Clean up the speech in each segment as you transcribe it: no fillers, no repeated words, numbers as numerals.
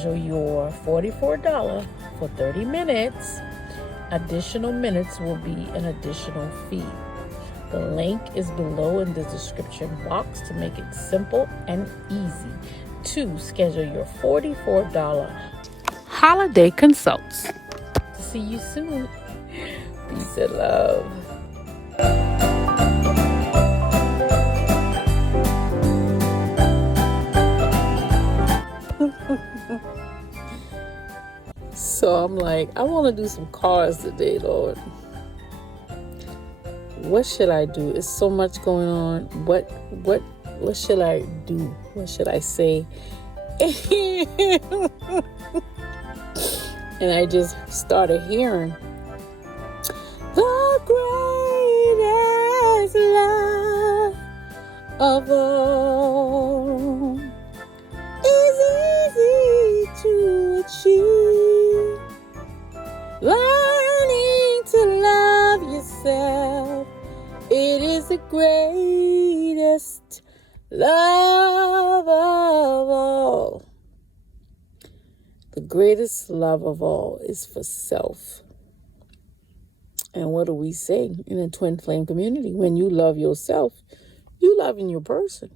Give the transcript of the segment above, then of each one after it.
schedule your $44 for 30 minutes. Additional minutes will be an additional fee. The link is below in the description box to make it simple and easy to schedule your $44 holiday consults. See you soon. Peace and love. So I'm like, I want to do some cars today, Lord. What should I do? It's so much going on. What should I do? What should I say? And I just started hearing the greatest love of all is easy to achieve. Learning to love yourself, it is the greatest love of all. The greatest love of all is for self. And what do we say in the twin flame community? When you love yourself, you loving your person.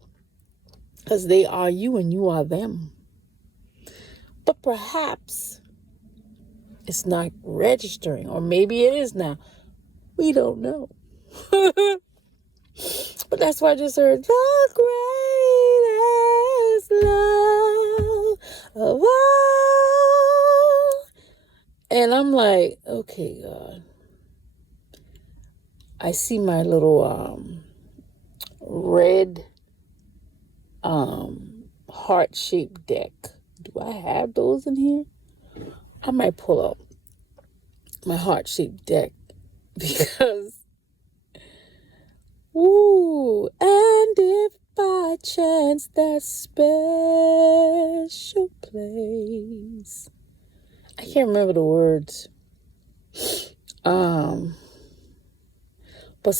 Because they are you and you are them. But perhaps it's not registering. Or maybe it is now. We don't know. But that's why I just heard the greatest love of all. And I'm like, okay, God. I see my little red heart-shaped deck. Do I have those in here? I might pull up my heart-shaped deck because, ooh, and if by chance that special place, I can't remember the words, but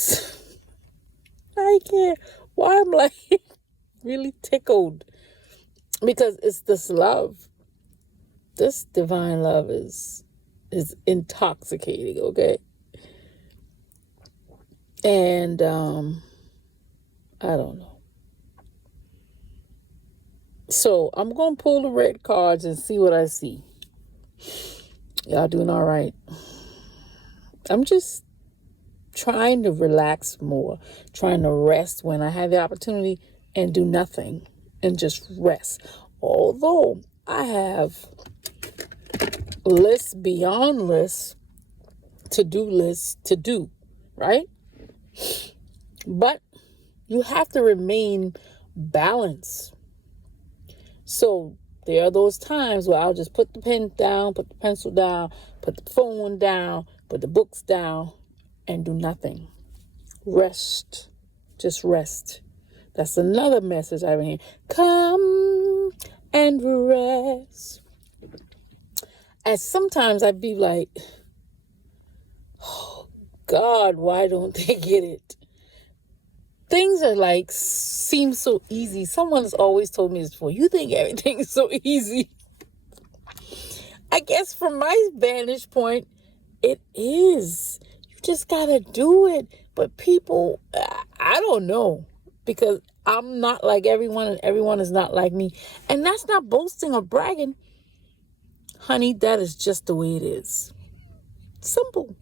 I can't, why I'm like really tickled, because it's this love. This divine love is intoxicating, okay? And I don't know. So I'm going to pull the red cards and see what I see. Y'all doing all right? I'm just trying to relax more, trying to rest when I have the opportunity and do nothing and just rest. Although I have lists beyond lists, to-do lists to do, right? But you have to remain balanced. So there are those times where I'll just put the pen down, put the pencil down, put the phone down, put the books down, and do nothing. Rest. Just rest. That's another message I've been hearing. Come and rest. And sometimes I'd be like, oh, God, why don't they get it? Things are like, seem so easy. Someone's always told me this before. You think everything is so easy. I guess from my vantage point, it is. You just got to do it. But people, I don't know. Because I'm not like everyone and everyone is not like me. And that's not boasting or bragging. Honey, that is just the way it is. Simple.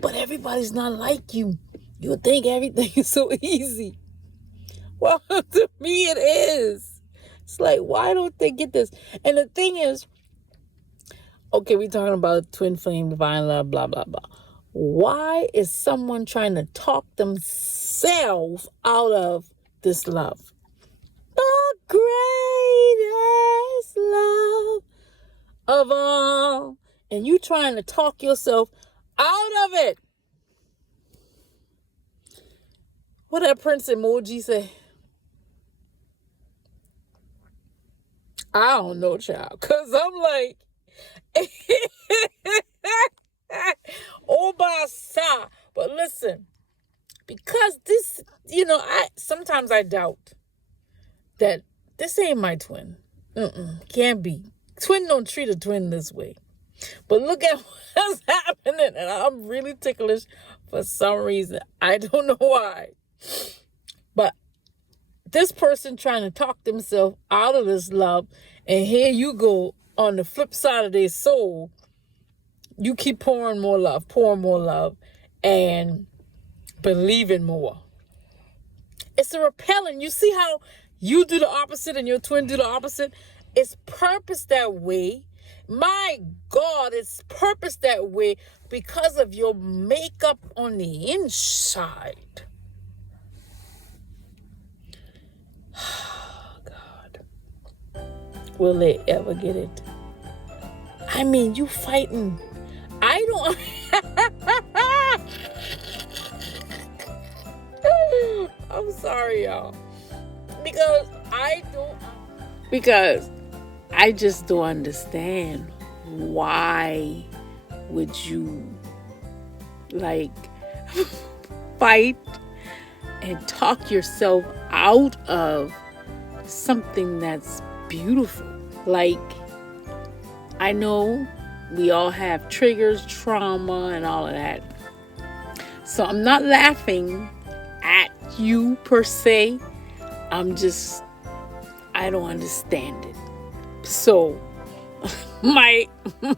But everybody's not like you. You think everything is so easy. Well, to me it is. It's like, why don't they get this? And the thing is, okay, we're talking about twin flame, divine love, blah, blah, blah. Why is someone trying to talk themselves out of this love? The greatest love of all. And you trying to talk yourself out of it. What that Prince emoji say? I don't know, child. Because I'm like, oh, my side. But listen, because this, sometimes I doubt that this ain't my twin. Can't be. Twin don't treat a twin this way. But look at what's happening. And I'm really ticklish for some reason. I don't know why. But this person trying to talk themselves out of this love. And here you go on the flip side of their soul. You keep pouring more love, and believing more. It's a repelling. You see how you do the opposite and your twin do the opposite? It's purpose that way. My God, it's purpose that way because of your makeup on the inside. Oh, God. Will they ever get it? I mean, you fighting. I don't. I'm sorry, y'all. Because I just don't understand why would you fight and talk yourself out of something that's beautiful. I know we all have triggers, trauma, and all of that. So I'm not laughing at you per se. I don't understand it. So my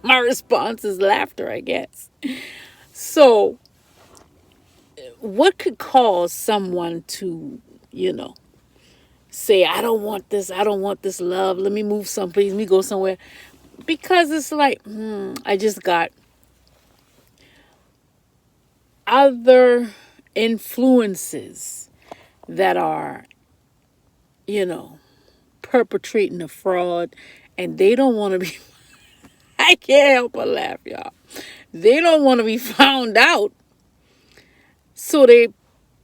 response is laughter, I guess. So what could cause someone to, say, I don't want this love. Let me move someplace. Let me go somewhere. Because it's I just got other influences that are, perpetrating a fraud, and they don't want to be, I can't help but laugh, y'all. They don't want to be found out. So they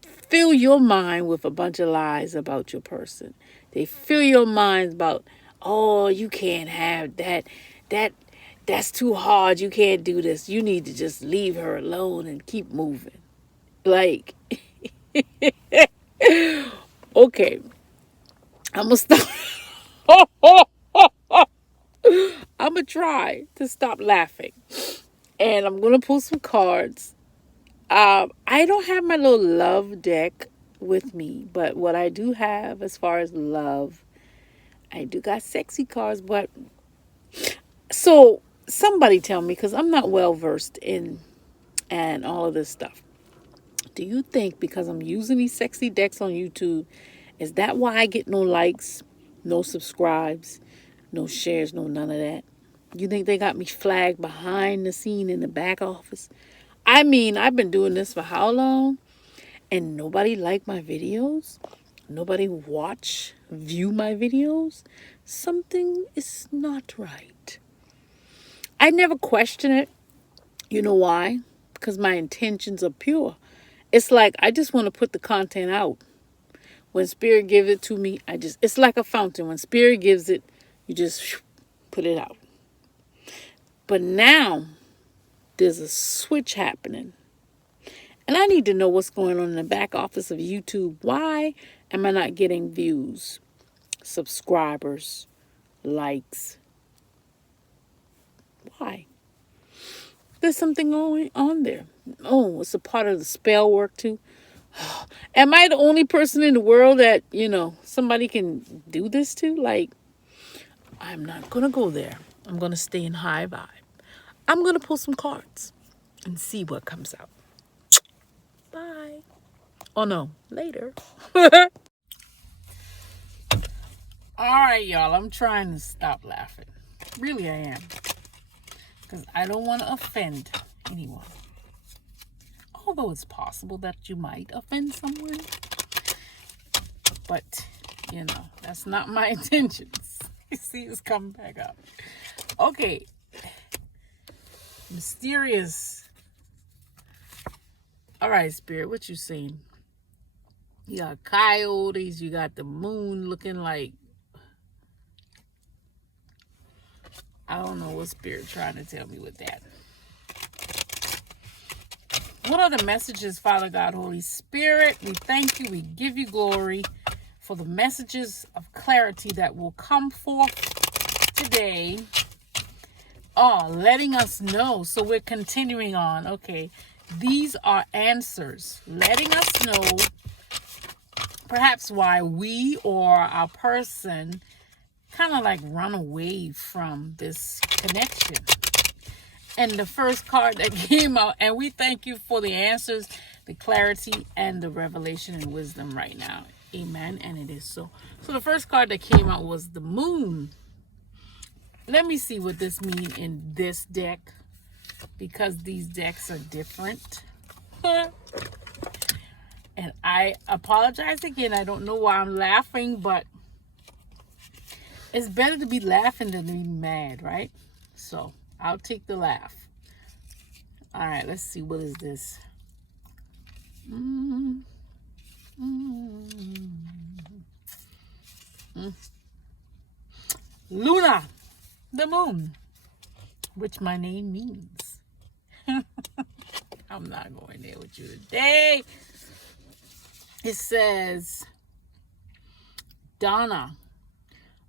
fill your mind with a bunch of lies about your person. They fill your mind about, oh, you can't have that. That's too hard. You can't do this. You need to just leave her alone and keep moving. Okay. I'm going to stop. I'm going to try to stop laughing. And I'm going to pull some cards. I don't have my little love deck with me. But what I do have as far as love, I do got sexy cards. But so somebody tell me, because I'm not well versed in and all of this stuff. Do you think because I'm using these sexy decks on YouTube, is that why I get no likes, no subscribes, no shares, no none of that? You think they got me flagged behind the scene in the back office? I mean, I've been doing this for how long? And nobody liked my videos? Nobody view my videos? Something is not right. I never question it. You know why? Because my intentions are pure. It's I just want to put the content out. When Spirit gives it to me, it's like a fountain. When Spirit gives it, you just put it out. But now, there's a switch happening. And I need to know what's going on in the back office of YouTube. Why am I not getting views, subscribers, likes? Why? There's something going on there. Oh, it's a part of the spell work too. Am I the only person in the world that, somebody can do this to? I'm not going to go there. I'm going to stay in high vibe. I'm going to pull some cards and see what comes out. Bye. Oh, no. Later. All right, y'all. I'm trying to stop laughing. Really, I am. Because I don't want to offend anyone. Although it's possible that you might offend someone. But, that's not my intentions. You see, it's coming back up. Okay. Mysterious. All right, Spirit, what you saying? You got coyotes. You got the moon looking like, I don't know what Spirit trying to tell me with that. What are the messages, Father God, Holy Spirit? We thank you. We give you glory for the messages of clarity that will come forth today Oh, letting us know. So we're continuing on. Okay. These are answers. Letting us know perhaps why we or our person kind of like run away from this connection. And the first card that came out, and we thank you for the answers, the clarity, and the revelation and wisdom right now. Amen. And it is so. So the first card that came out was the moon. Let me see what this means in this deck, because these decks are different. And I apologize again. I don't know why I'm laughing, but it's better to be laughing than to be mad, right? So I'll take the laugh. All right, let's see. What is this? Luna, the moon, which my name means. I'm not going there with you today. It says, Donna,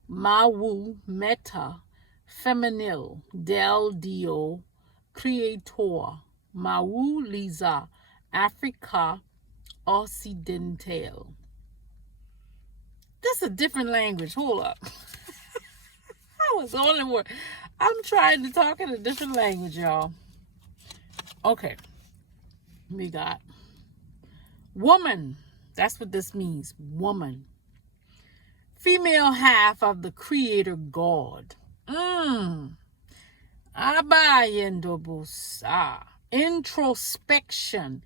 Mawu Meta, Feminil, Del Dio, Creator, Mawu Liza, Africa Occidental. That's a different language. Hold up. I was the only one. I'm trying to talk in a different language, y'all. Okay. We got woman. That's what this means. Woman. Female half of the Creator God. Abayendobusa. Introspection.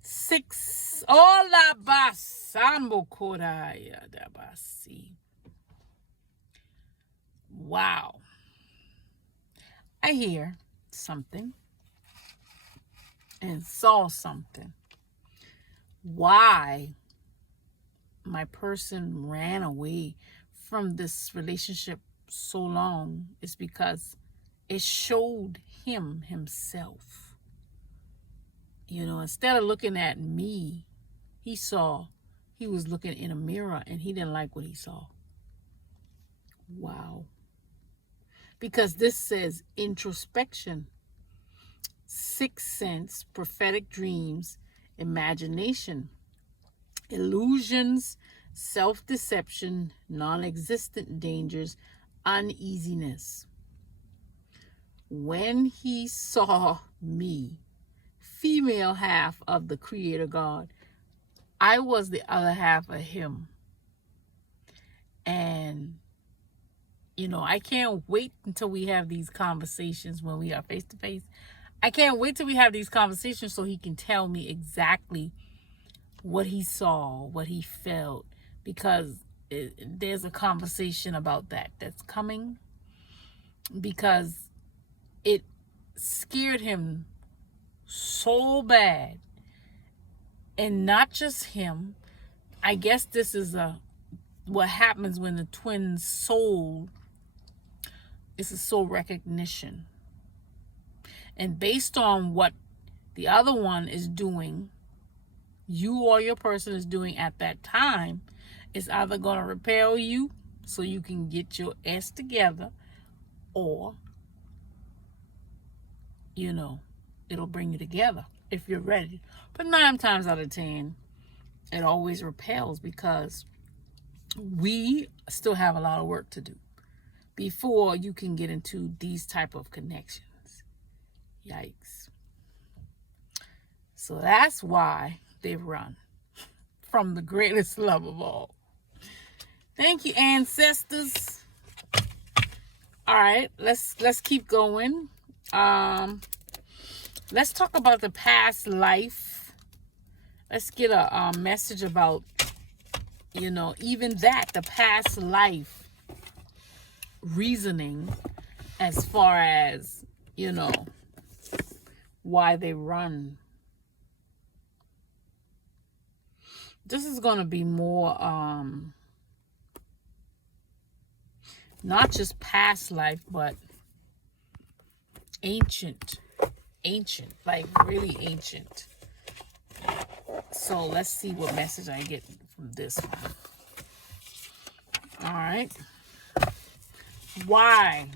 6. Ola basambo koraya dabasi. Wow. I hear something and saw something. Why my person ran away from this relationship so long is because it showed him himself. You know, instead of looking at me, he was looking in a mirror and he didn't like what he saw. Wow. Because this says introspection, sixth sense, prophetic dreams, imagination, illusions, self-deception, non-existent dangers, uneasiness. When he saw me, female half of the Creator God, I was the other half of him. And you know, I can't wait until we have these conversations when we are face to face. I can't wait till we have these conversations so he can tell me exactly what he saw, what he felt, because there's a conversation about that's coming, because it scared him so bad. And not just him. I guess this is what happens when the twin soul. It's a soul recognition. And based on what the other one is doing, you or your person is doing at that time, it's either going to repel you so you can get your S together, or, you know, it'll bring you together if you're ready. But 9 times out of 10, it always repels, because we still have a lot of work to do before you can get into these type of connections. Yikes. So that's why they run from the greatest love of all. Thank you, ancestors. All right, let's keep going. Let's talk about the past life. Let's get a message about, you know, even that, the past life reasoning, as far as, you know, why they run. This is going to be more not just past life, but ancient, like really ancient. So let's see what message I get from this one. All right. Why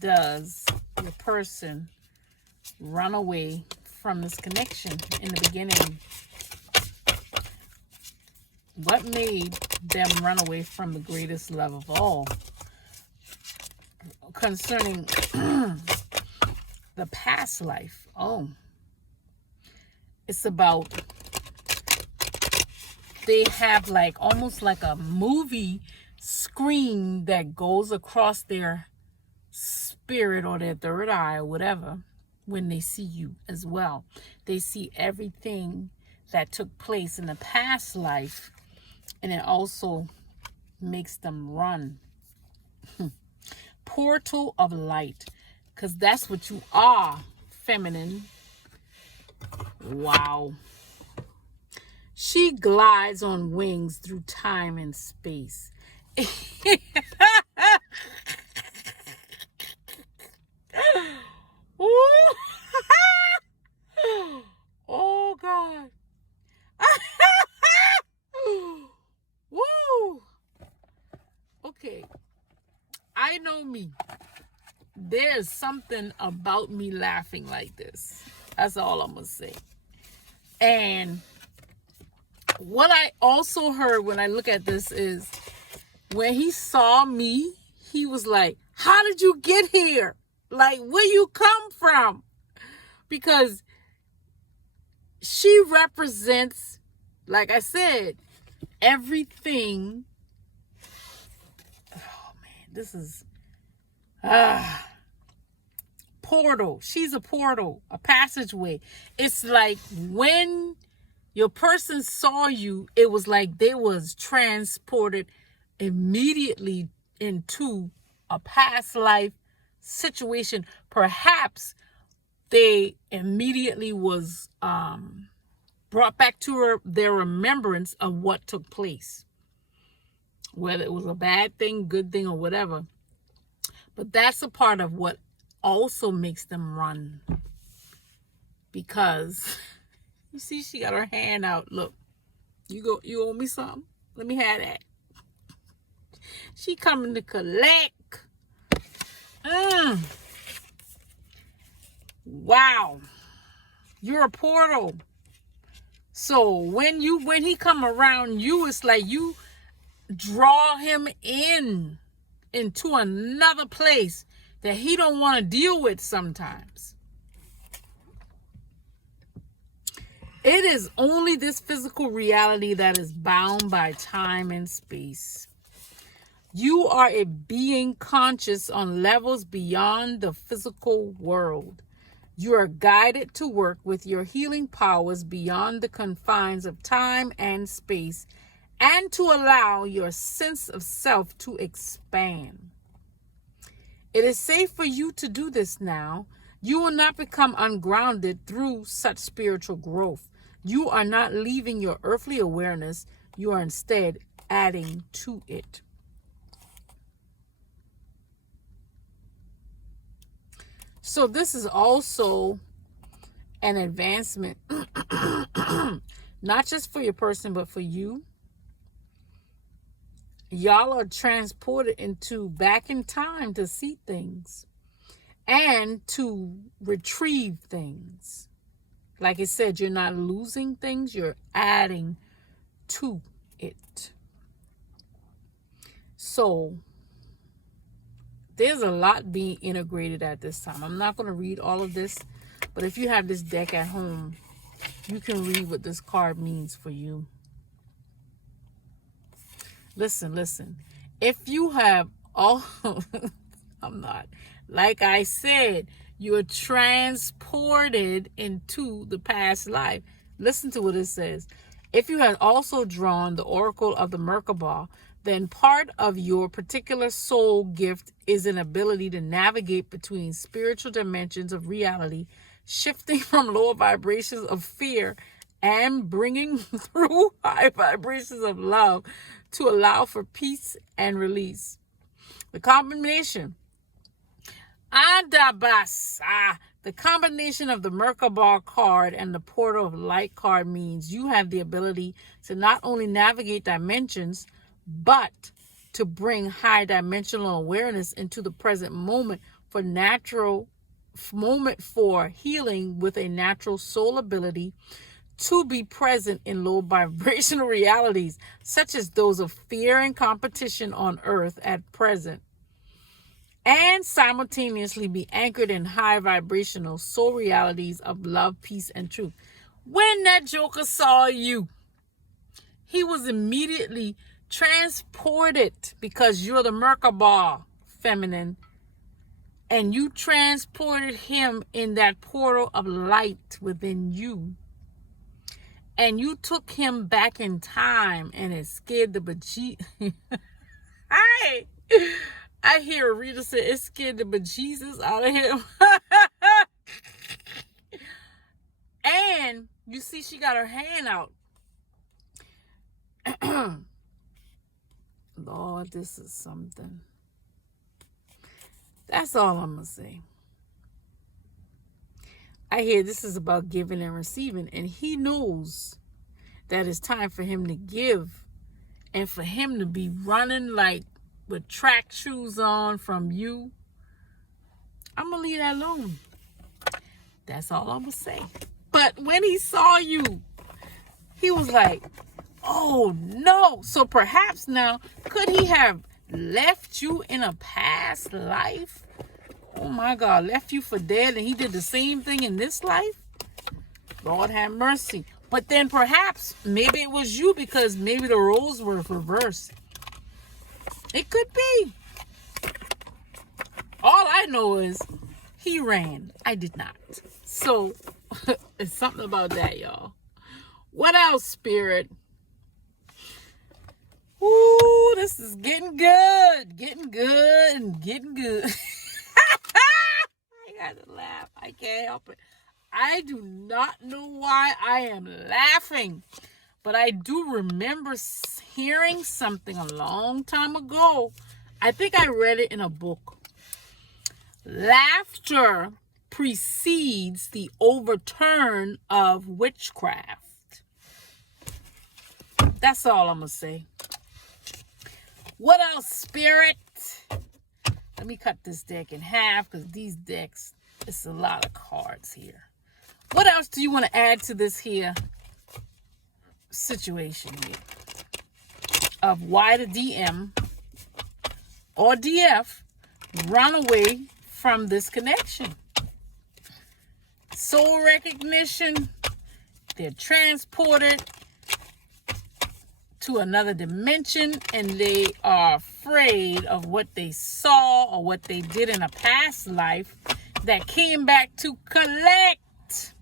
does your person run away from this connection in the beginning? What made them run away from the greatest love of all? Concerning the past life. Oh, it's about, they have like almost like a movie screen that goes across their spirit or their third eye or whatever when they see you as well. They see everything that took place in the past life, and it also makes them run. Portal of light, because that's what you are, feminine. Wow. She glides on wings through time and space. Oh God. Woo. Okay. I know me. There's something about me laughing like this. That's all I'm going to say. And what I also heard when I look at this is, when he saw me, he was like, how did you get here? Like, where you come from? Because she represents, like I said, everything. Oh man, this is portal. She's a portal, a passageway. It's like when your person saw you, it was like they was transported immediately into a past life situation. Perhaps they immediately was brought back to their remembrance of what took place, whether it was a bad thing, good thing, or whatever. But that's a part of what also makes them run, because you see she got her hand out. Look, you owe me something, let me have that. She coming to collect. Wow, you're a portal. So when he come around you, it's like you draw him into another place that he don't want to deal with sometimes. It is only this physical reality that is bound by time and space. You are a being conscious on levels beyond the physical world. You are guided to work with your healing powers beyond the confines of time and space, and to allow your sense of self to expand. It is safe for you to do this now. You will not become ungrounded through such spiritual growth. You are not leaving your earthly awareness. You are instead adding to it. So this is also an advancement, not just for your person, but for you. Y'all are transported back in time to see things and to retrieve things. Like I said, you're not losing things, you're adding to it. So there's a lot being integrated at this time. I'm not going to read all of this, but if you have this deck at home, you can read what this card means for you. Listen. If you have all, I'm not. Like I said, you're transported into the past life. Listen to what it says. If you have also drawn the Oracle of the Merkaba, then part of your particular soul gift is an ability to navigate between spiritual dimensions of reality, shifting from lower vibrations of fear and bringing through high vibrations of love to allow for peace and release. The combination the combination of the Merkaba card and the Portal of Light card means you have the ability to not only navigate dimensions, but to bring high dimensional awareness into the present moment for natural moment for healing with a natural soul ability to be present in low vibrational realities, such as those of fear and competition on earth at present, and simultaneously be anchored in high vibrational soul realities of love, peace, and truth. When that joker saw you, he was immediately transported, because you're the Merkaba feminine, and you transported him in that portal of light within you. And you took him back in time, and it scared the bejesus. I hear Rita say it scared the bejesus out of him. And you see, she got her hand out. Lord, this is something. That's all I'm going to say. I hear this is about giving and receiving, and he knows that it's time for him to give and for him to be running like with track shoes on from you. I'm going to leave that alone. That's all I'm going to say. But when he saw you, he was like, oh no. So perhaps now, could he have left you in a past life? Oh my God, left you for dead, and he did the same thing in this life? Lord have mercy. But then perhaps, maybe it was you, because maybe the roles were reversed. It could be. All I know is he ran. I did not. So, it's something about that, y'all. What else, Spirit? Ooh, this is getting good. Getting good and getting good. I gotta laugh. I can't help it. I do not know why I am laughing, but I do remember hearing something a long time ago. I think I read it in a book. Laughter precedes the overturn of witchcraft. That's all I'm gonna say. What else, Spirit? Let me cut this deck in half, because these decks, it's a lot of cards here. What else do you want to add to this here situation here of why the DM or DF run away from this connection? Soul recognition, they're transported to another dimension, and they are afraid of what they saw or what they did in a past life that came back to collect.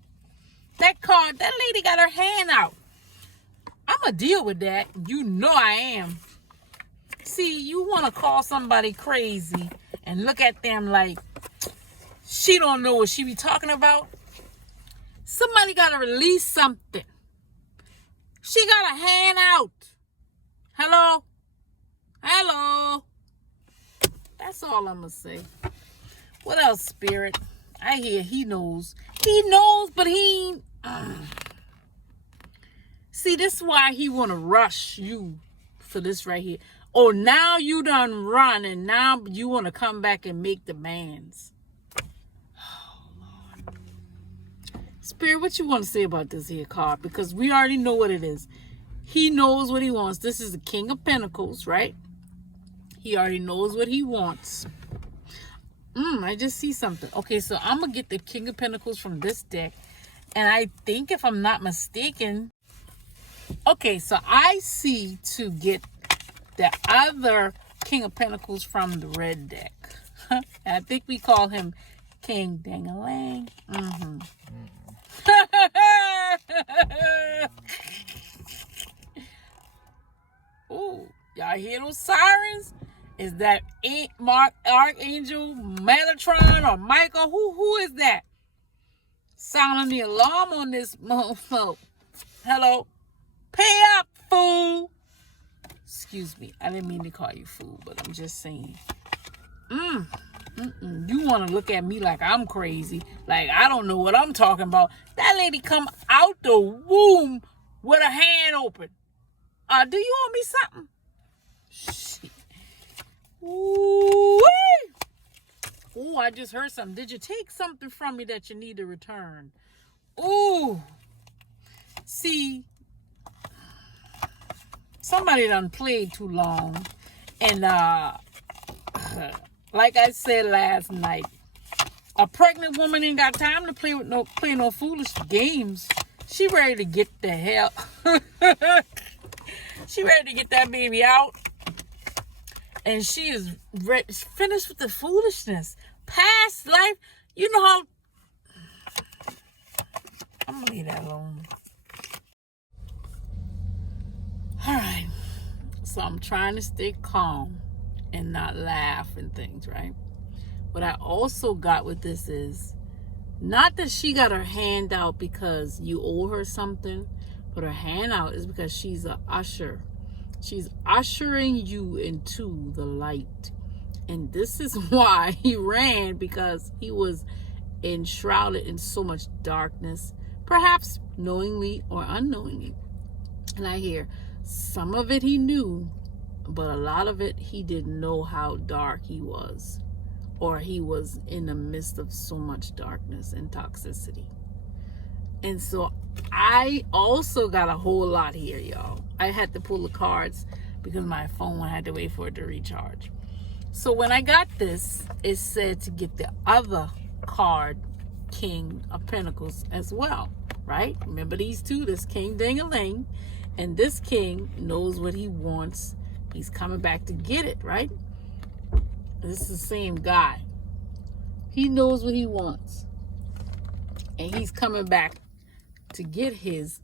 That card, that lady got her hand out. I'm going to deal with that. You know I am. See, you want to call somebody crazy and look at them like she don't know what she be talking about. Somebody got to release something. She got a hand out. Hello? Hello? That's all I'm going to say. What else, Spirit? I hear he knows. He knows, but he... See, this is why he want to rush you for this right here. Oh, now you done run, and now you want to come back and make demands. Oh, Lord. Spirit, what you want to say about this here card? Because we already know what it is. He knows what he wants. This is the King of Pentacles, right? He already knows what he wants. I just see something. Okay, so I'm going to get the King of Pentacles from this deck. And I think, if I'm not mistaken... Okay, so I see to get the other King of Pentacles from the red deck. I think we call him King Dang-a-Lang. Ooh, y'all hear those sirens? Is that Archangel Metatron or Michael? Who is that? Sounding the alarm on this mofo. Hello? Pay up, fool. Excuse me. I didn't mean to call you fool, but I'm just saying. You want to look at me like I'm crazy. Like I don't know what I'm talking about. That lady come out the womb with her hand open. Do you owe me something? Shit. Ooh-wee. Oh, I just heard something. Did you take something from me that you need to return? Oh, see, somebody done played too long. And like I said last night, a pregnant woman ain't got time to play no foolish games. She ready to get the hell. She ready to get that baby out. And she is finished with the foolishness. Past life, you know how. I'm gonna leave that alone. All right. So I'm trying to stay calm and not laugh and things, right? What I also got with this is not that she got her hand out because you owe her something, but her hand out is because she's an usher. She's ushering you into the light. And this is why he ran, because he was enshrouded in so much darkness, perhaps knowingly or unknowingly. And I hear some of it he knew, but a lot of it he didn't know how dark he was, or he was in the midst of so much darkness and toxicity. And so I also got a whole lot here, y'all. I had to pull the cards because my phone, I had to wait for it to recharge. So when I got this, it said to get the other card, King of Pentacles, as well, right? Remember these two, this King Ding-a-ling, and this king knows what he wants. He's coming back to get it, right? This is the same guy. He knows what he wants. And he's coming back to get his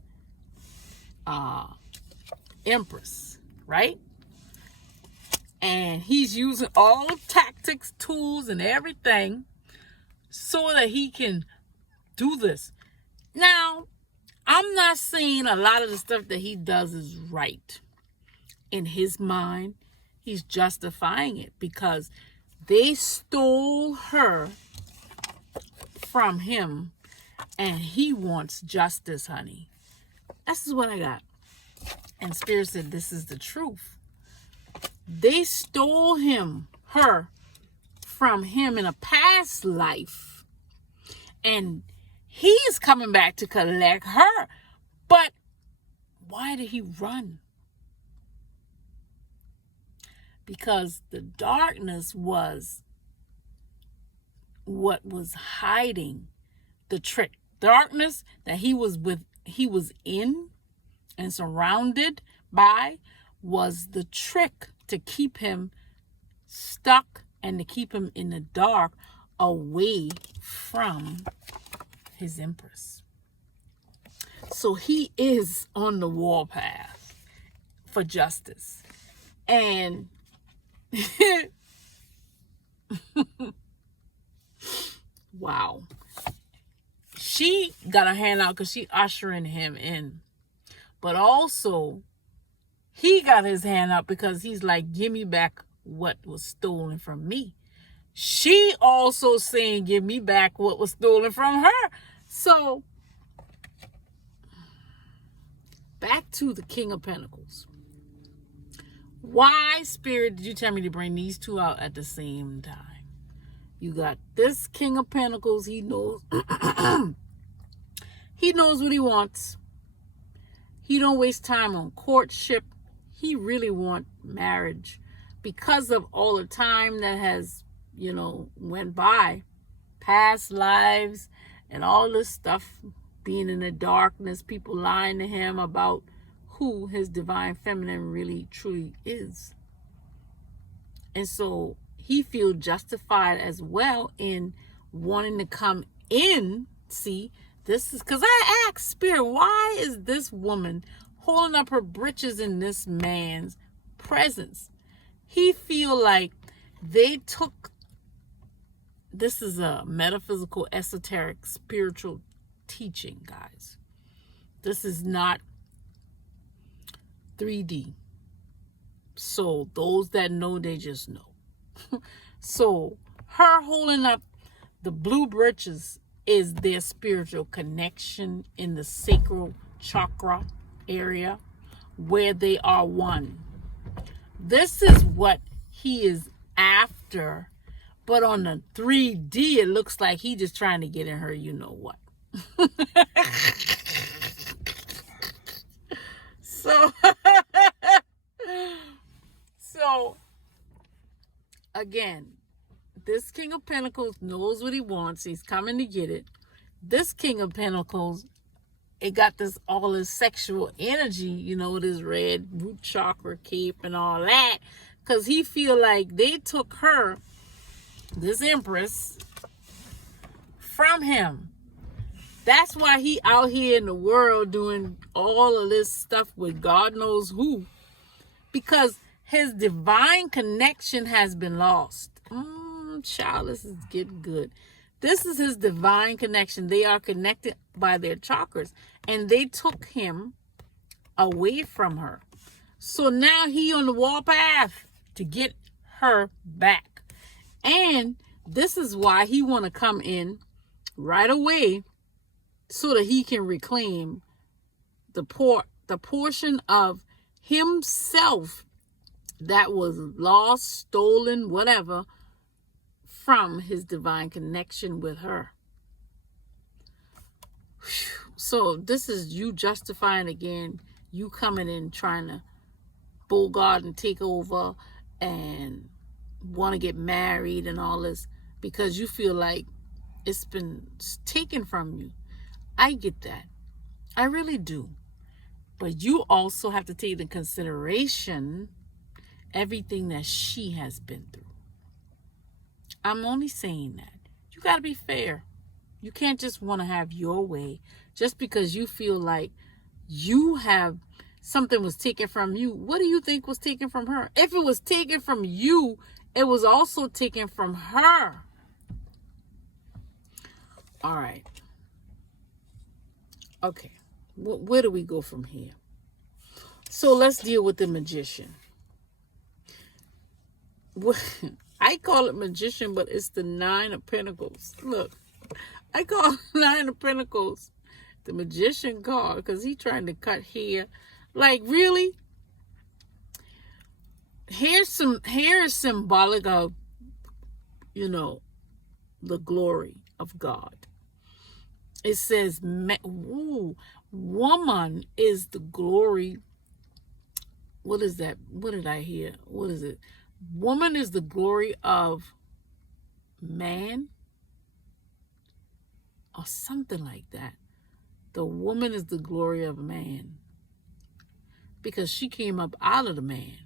empress, right? And he's using all the tactics, tools, and everything so that he can do this. Now, I'm not saying a lot of the stuff that he does is right. In his mind, he's justifying it because they stole her from him and he wants justice, honey. This is what I got. And Spirit said, this is the truth. They stole her from him in a past life. And he is coming back to collect her. But why did he run? Because the darkness was what was hiding the trick. Darkness that he was in and surrounded by was the trick to keep him stuck and to keep him in the dark, away from his empress. So he is on the warpath for justice. And wow. She got her hand out because she ushering him in. But also, he got his hand out because he's like, give me back what was stolen from me. She also saying, give me back what was stolen from her. So, back to the King of Pentacles. Why, Spirit, did you tell me to bring these two out at the same time? You got this King of Pentacles. He knows he knows what he wants. He don't waste time on courtship. He really wants marriage because of all the time that has, went by, past lives and all this stuff, being in the darkness, people lying to him about who his divine feminine really truly is. And so he feels justified as well in wanting to come in. See, this is because I asked Spirit, why is this woman holding up her britches in this man's presence? He feel like they took, this is a metaphysical, esoteric, spiritual teaching, guys. This is not 3D. So those that know, they just know. So her holding up the blue britches is their spiritual connection in the sacral chakra area where they are one. This is what he is after But on the 3D, it looks like he just trying to get in her, you know what. So, so again, this King of Pentacles knows what he wants. He's coming to get it. This King of Pentacles, it got this all this sexual energy, you know, this red root chakra cape and all that, because he feel like they took her, this Empress, from him. That's why he out here in the world doing all of this stuff with God knows who, because his divine connection has been lost. Child, this is getting good. This is his divine connection. They are connected by their chakras, and they took him away from her. So now he on the warpath to get her back. And this is why he want to come in right away so that he can reclaim the portion of himself that was lost, stolen, whatever, from his divine connection with her. So this is you justifying again, you coming in trying to bogart and take over and want to get married and all this because you feel like it's been taken from you. I get that. I really do. But you also have to take into consideration everything that she has been through. I'm only saying that. You got to be fair. You can't just want to have your way just because you feel like you have something was taken from you. What do you think was taken from her? If it was taken from you, it was also taken from her. All right. Okay. Where do we go from here? So let's deal with the Magician. I call it Magician, but it's the 9 of Pentacles. Look, I call 9 of Pentacles the Magician card because he's trying to cut hair. Like, really? Hair is symbolic of, you know, the glory of God. It says, woman is the glory. What is that? What did I hear? What is it? Woman is the glory of man or something like that. The woman is the glory of man because she came up out of the man.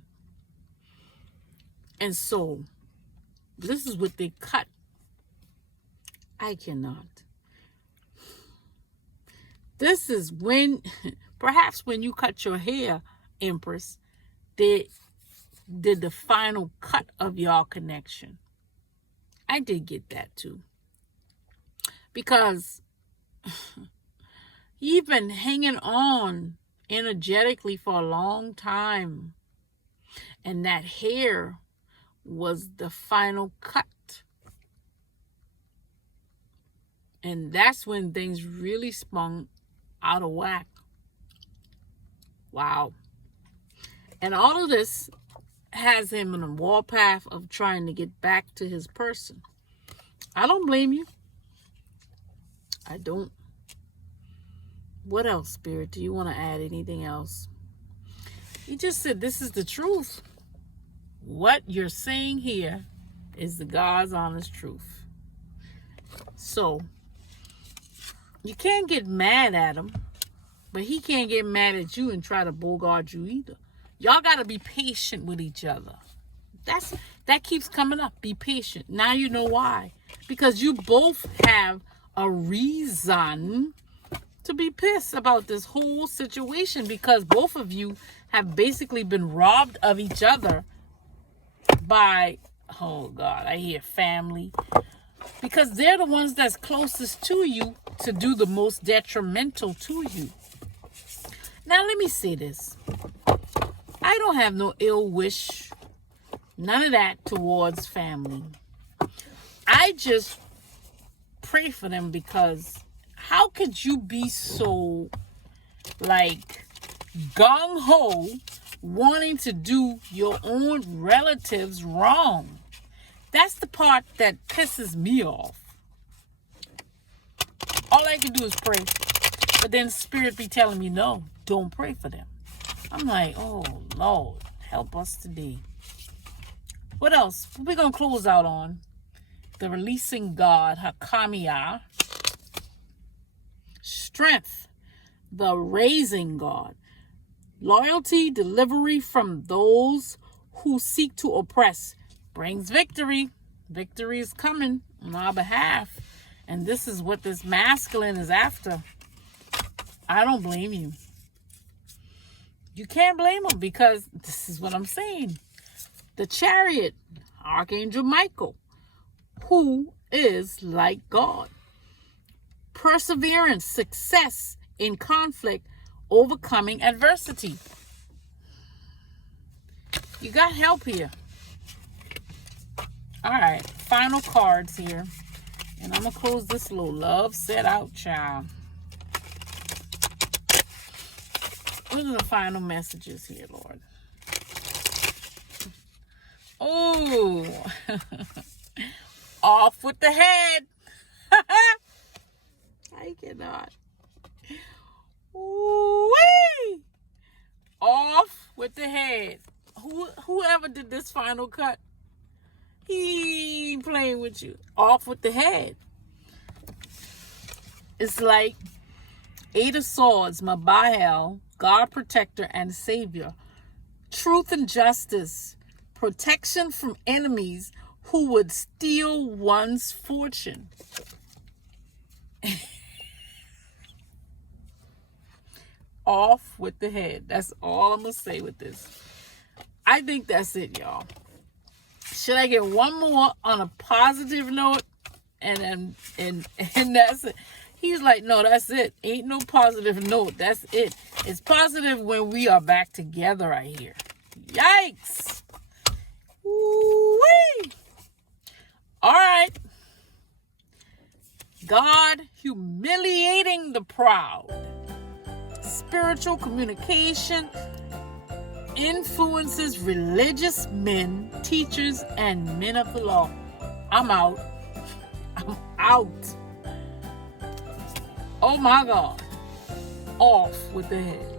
And so this is what they cut. I cannot. This is when, perhaps when you cut your hair, Empress, they did the final cut of y'all connection. I did get that too. Because you've been hanging on energetically for a long time. And that hair was the final cut. And that's when things really spun out of whack. Wow. And all of this has him on a warpath of trying to get back to his person. I don't blame you. I don't. What else, Spirit? Do you want to add anything else? He just said this is the truth. What you're saying here is the God's honest truth. So, you can't get mad at him, but he can't get mad at you and try to bogart you either. Y'all got to be patient with each other. That keeps coming up. Be patient. Now you know why. Because you both have a reason to be pissed about this whole situation because both of you have basically been robbed of each other by, oh God, I hear family. Because they're the ones that's closest to you to do the most detrimental to you. Now let me say this. I don't have no ill wish, none of that towards family. I just pray for them because how could you be so like gung-ho wanting to do your own relatives wrong? That's the part that pisses me off. All I can do is pray. But then Spirit be telling me, no, don't pray for them. I'm like, oh, Lord, help us today. What else? We're going to close out on the releasing God, Hakamiah. Strength, the raising God. Loyalty, delivery from those who seek to oppress brings victory. Victory is coming on our behalf. And this is what this masculine is after. I don't blame you. You can't blame him because this is what I'm saying. The chariot, Archangel Michael, who is like God. Perseverance, success in conflict, overcoming adversity. You got help here. All right, final cards here. And I'm going to close this little love set out, child. What are the final messages here, Lord? Oh, off with the head. I cannot. Ooh-wee. Off with the head. Whoever did this final cut, he ain't playing with you. Off with the head. It's like 8 of Swords, Mabahel, God protector and savior. Truth and justice. Protection from enemies who would steal one's fortune. Off with the head. That's all I'm going to say with this. I think that's it, y'all. Should I get one more on a positive note? And that's it. He's like, no, that's it. Ain't no positive note. That's it. It's positive when we are back together right here. Yikes. Woo-wee. All right. God humiliating the proud. Spiritual communication influences religious men, teachers, and men of the law. I'm out. I'm out. Oh my God. Off with the head.